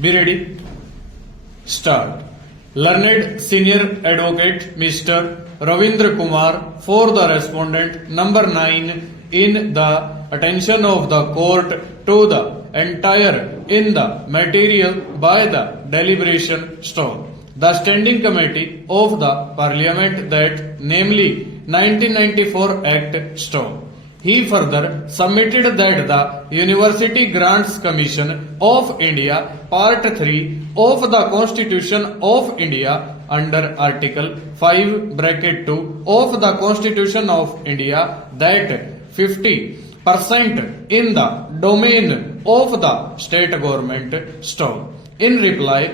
Be ready. Start. Learned Senior Advocate Mr. Ravindra Kumar for the respondent number 9 in the attention of the court to the entire in the material by the deliberation stone. The Standing Committee of the Parliament that namely 1994 Act stone. He further submitted that the University Grants Commission of India Part 3 of the Constitution of India under Article 5(2) of the Constitution of India that 50% in the domain of the state government stone. In reply,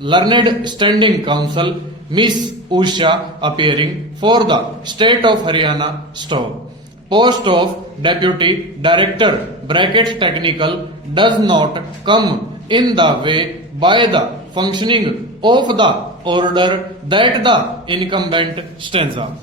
Learned Standing Counsel Miss Usha appearing for the State of Haryana stone. Post of Deputy Director Technical does not come in the way by the functioning of the order that the incumbent stands up.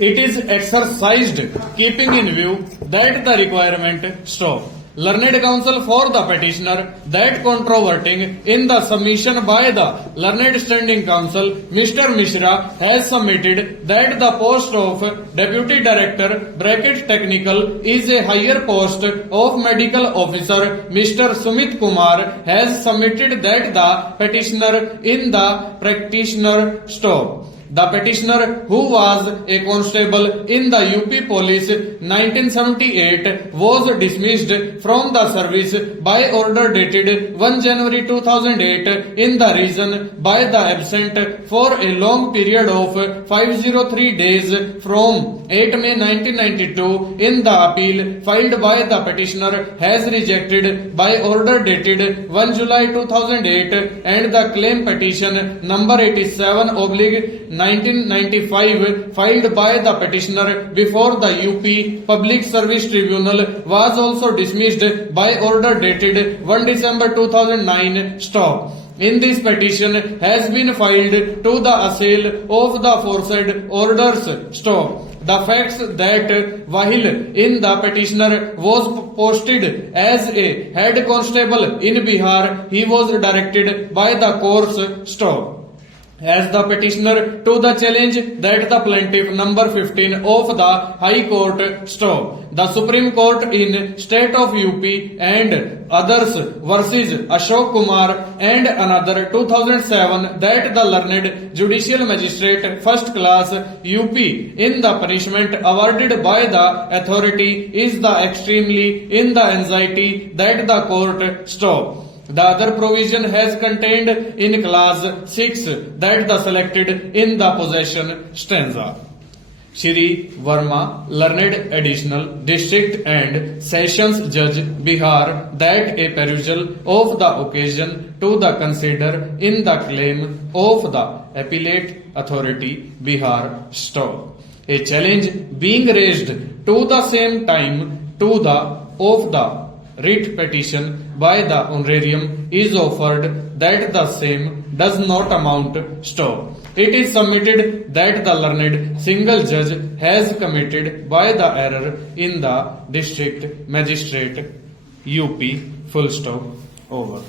It is exercised keeping in view that the requirement stop. Learned Counsel for the petitioner that controverting in the submission by the Learned Standing Counsel Mr. Mishra has submitted that the post of Deputy Director Technical is a higher post of Medical Officer. Mr. Sumit Kumar has submitted that the petitioner in the practitioner stop. The petitioner, who was a constable in the UP Police 1978, was dismissed from the service by order dated 1 January 2008 in the reason by the absent for a long period of 503 days from 8 May 1992 in the appeal filed by the petitioner has rejected by order dated 1 July 2008 and the claim petition number 87/1995 filed by the petitioner before the UP Public Service Tribunal was also dismissed by order dated 1 December 2009. Stop. In this petition has been filed to the assail of the aforesaid orders. Stop. The facts that while in the petitioner was posted as a head constable in Bihar, he was directed by the courts. Stop. As the petitioner to the challenge that the plaintiff number 15 of the High Court stop. The Supreme Court in State of UP and others versus Ashok Kumar and another 2007 that the learned judicial magistrate first class UP in the punishment awarded by the authority is the extremely in the anxiety that the court stop. The other provision has contained in clause 6 that the selected in the possession stanza. Shri Verma, Learned Additional District and Sessions Judge Bihar, that a perusal of the occasion to the consider in the claim of the appellate authority Bihar stop. A challenge being raised to the same time to the of the writ petition by the honorarium is offered that the same does not amount stop. It is submitted that the learned single judge has committed by the error in the district magistrate UP full stop over.